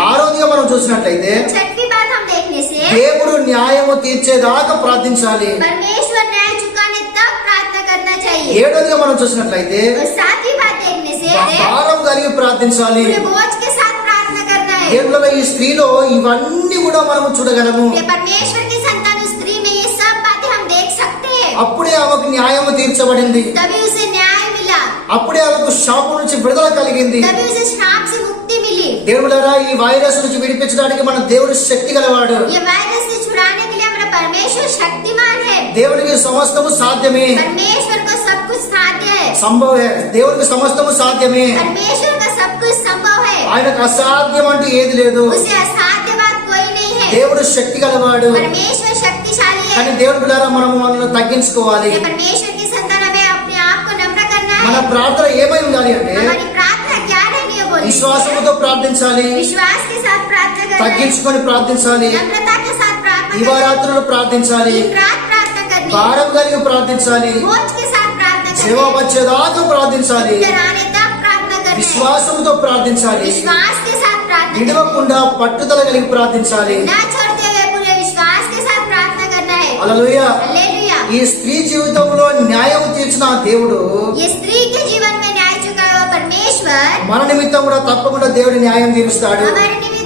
ఆరోదిగా మనం చూసినట్లయితే छठवीं बात हम देखने से దేవుడు న్యాయము తీర్చేదాకా ప్రార్థించాలి. परमेश्वर न्याय चुकाने तक प्रार्थना करना चाहिए। ఏడోదిగా మనం చూసినట్లయితే और सातवीं बात देखने से భారం కలిగి ప్రార్థించాలి. पूरे बोझ के साथ प्रार्थना करना है। దేవుళ్ళ ఈ స్త్రీలో ఇవన్నీ కూడా మనము చూడగలము. ये परमेश्वर की संतान स्त्री में ये सब बातें हम देख सकते हैं। అప్పుడే ఆమెకు న్యాయము తీర్చబడింది. तभी उसे न्याय मिला, అప్పుడే ఆమెకు శాపం నుంచి విడుదల కలిగింది. तभी उसे श्राप से मुक्ति मिली। దేవుడారా ఈ వైరస్ నుంచి విడిపించడానికి మన దేవుడు శక్తి గలవాడు. ये वायरस से छुड़ाने के लिए हमारा परमेश्वर शक्तिमान है। దేవుడికి సమస్తము సాధ్యమే. परमेश्वर को सब कुछ साध्य है। సంభవే. దేవుడికి సమస్తము సాధ్యమే. परमेश्वर का सब कुछ संभव है। ఆయనకు అసాధ్యం అంటూ ఏది లేదు. उसे असाध्य बात कोई नहीं है। దేవుడు శక్తి గలవాడు. परमेश्वर शक्तिशाली है। కానీ దేవుడి ద్వారా మనము మనల్ని తగ్గించుకోవాలి. ये परमेश्वर की संतान हमें अपने आप को नम्र करना మన है। ప్రార్థన ఏమై ఉండాలి అంటే हमारी प्रार्थना क्या रहनी है बोलिए? విశ్వాసముతో ప్రార్థించాలి. विश्वास के साथ प्रार्थना करना है। తగ్గించుకొని ప్రార్థించాలి. नम्रता के साथ प्रार्थना करना है। దివారాత్రులు ప్రార్థించాలి. दिन रात प्रार्थना करनी है। భారం కలిగి ప్రార్థించాలి. बोझ के साथ प्रार्थना करनी జీవం है। వచ్చేదాకా ప్రార్థించాలి. उत्तर आने तक प्रार्थना करनी है। విశ్వాసముతో ప్రార్థించాలి. विश्वास के साथ प्रार्थना करनी విడవకుండా పట్టుదల కలిగి ప్రార్థించాలి. है। ना छोड़ते हुए पूरे विश्वास के साथ प्रार्थना करना है। హల్లెలూయా. हालेलुया। ఈ స్త్రీ జీవితంలో న్యాయం తీర్చిన ఆ దేవుడు ये स्त्री के जीवन में न्याय चुका हुआ परमेश्वर మన నిమిత్తం కూడా తప్పకుండా దేవుడి న్యాయం తీరుస్తాడు. हमारे निमित्त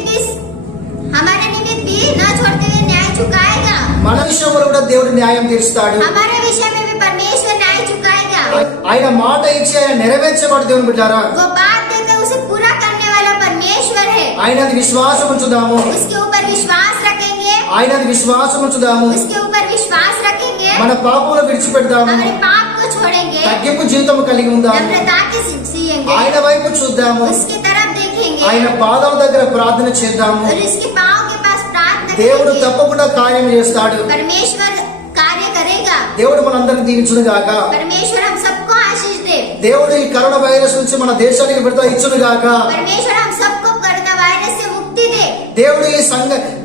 भी न छोड़ते हुए न्याय चुकाएगा। మన విషయంలో కూడా దేవుడు న్యాయం తీరుస్తాడు. हमारे विषय में भी परमेश्वर न्याय चुकाएगा। ఆయన మాట ఇచ్చి ఆయన నెరవేర్చేవాడు దేవుని బిడ్డారా. वो बात देकर उसे पूरा करने वाला परमेश्वर है। ఆయనది విశ్వాసం ఉంచుదాము. उसके ऊपर विश्वास रखेंगे। ఆయనది విశ్వాసం ఉంచుదాము. उसके ऊपर विश्वास रखेंगे। మన పాపములు విడిచిపెడదాము. हमारे पाप को छोड़ेंगे। తగ్గింపు జీవితం కలిగి ఉందాము. नम्रता के जिएंगे। ఆయన వైపు చూద్దాము. उसकी तरफ देखेंगे ఆయన పాదాల దగ్గర ప్రార్థన చేద్దాము. और उसके पाँव के पास प्रार्थना దేవుడు करेंगे। తప్పకుండా కార్యం చేస్తాడు. परमेश्वर कार्य करेगा। దేవుడు మనందరిని దీవించును గాక. परमेश्वर हम सबको आशीष दे। దేవుడు ఈ కరోనా వైరస్ నుంచి మన దేశానికి విడుదల ఇచ్చును గాక. परमेश्वर हम सबको कोरोना वायरस से मुक्ति दे।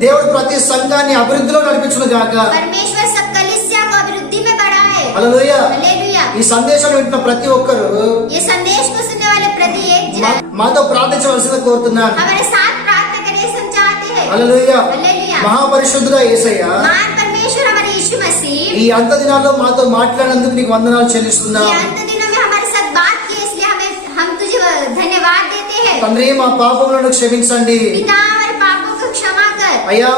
దేవుడు ప్రతి సంఘాన్ని అభివృద్ధిలో నడిపించును గాక. परमेश्वर सब कलीसिया को अभिवृद्धि में बढ़ाए। హల్లెలూయా. हालेलुया। ఈ సందేశాన్ని వింటున్న ప్రతి ఒక్కరు ये संदेश को सुनने वाले प्रति एक जन మాతో ప్రార్థించవలసిందిగా కోరుతున్నాను. हमारे साथ प्रार्थना करने हम चाहते हैं। హల్లెలూయా. हालेलुया। మహాపరిశుద్ధుడా యేసయ్య, महान परमेश्वर हमारे यीशु मसीह, ఈ అంత దినాల్లో మాతో మాట్లాడినందుకు నీకు వందనాలు చెల్లిస్తున్నా. ये अंत दिनों में हमारे साथ बात की, इसलिए हम तुझे धन्यवाद देते हैं। తండ్రి, మా పాపములను క్షమించండి पिता, हमारे पापों को क्षमा कर, అయ్యా.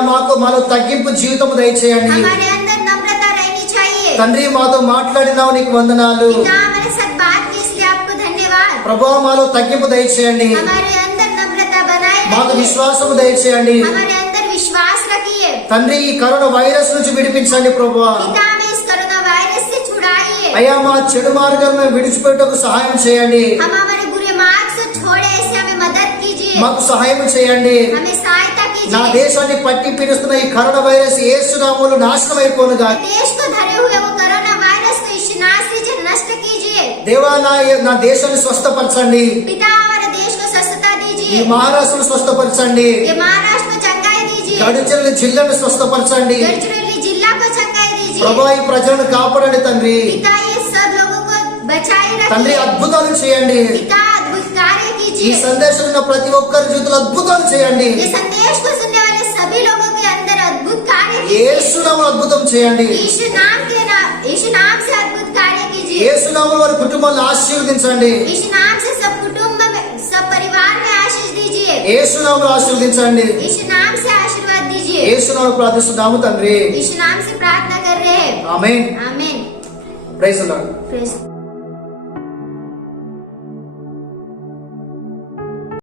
మాలో తగ్గింపు జీవితము దయచేయండి हमारे अंदर नम्रता रहनी चाहिए। తండ్రి. మాతో మాట్లాడినావు, నీకు వందనాలు पिता, हमारे साथ बात की, इसलिए आपको धन्यवाद। ప్రభువా. మాలో తగ్గింపు దయచేయండి, हमारे अंदर नम्रता बनाए మాకు रखिए, విశ్వాసము దయచేయండి हमारे अंदर विश्वास रखिए। తండ్రి. ఈ కరోనా వైరస్ నుంచి విడిపించండి ప్రభువా. पिता, हमें इस कोरोना वायरस से छुड़ाइए। అయ్యా, మా చెడు మార్గాలను మేము విడిచిపెట్టకు సహాయం చేయండి. हम हमारे बुरे मार्ग से छोड़े, ऐसे हमें मदद कीजिए, మాకు సహాయం చేయండి. हमें सहायता నా कीजिए। దేశాన్ని పట్టి పీడిస్తున్న ఈ కరోనా వైరస్ యేసు నామములో నాశనం అయిపోనుగా. देश को धरे हुए वो कोरोना वायरस को यीशु नाम से नष्ट कीजिए। దేవా, నా దేశాన్ని స్వస్థపరచండి. पिता, हमारे देश को स्वस्थता ఈ दीजिए, మహారాష్ట్రను స్వస్థపరచండి. ये महाराष्ट्र को चंगाई दीजिए, గడిచిన జిల్లాను స్వస్థపరచండి. गढ़चिरौली जिला को चंगाई दीजिए। ప్రభా, ఈ ప్రజలను కాపాడండి తండ్రి. पिता, ये सब लोगों को बचाए తండ్రి, रखिए। అద్భుతాలు చేయండి. पिता, अद्भुत कार्य ఈ कीजिए। సందేశం ఉన్న ప్రతి ఒక్కరి జీవితంలో అద్భుతాలు చేయండి. ये संदेश को सुनने वाले सभी लोगों के अंदर अद्भुत कार्य कीजिए। యేసు నామములో అద్భుతం చేయండి. यीशु नाम से अद्भुत कार्य कीजिए। యేసు నామములో వారి కుటుంబాలను ఆశీర్వదించండి. यीशु नाम से सब कुटुंब में, सब परिवार में आशीष दीजिए। యేసు నామములో ఆశీర్వదించండి. यीशु नाम से आशीर्वाद दीजिए। యేసు నామములో ప్రార్థిస్తున్నాము తండ్రి. यीशु नाम से प्रार्थना कर रहे हैं। ఆమేన్. आमीन। Praise the lord. प्रेज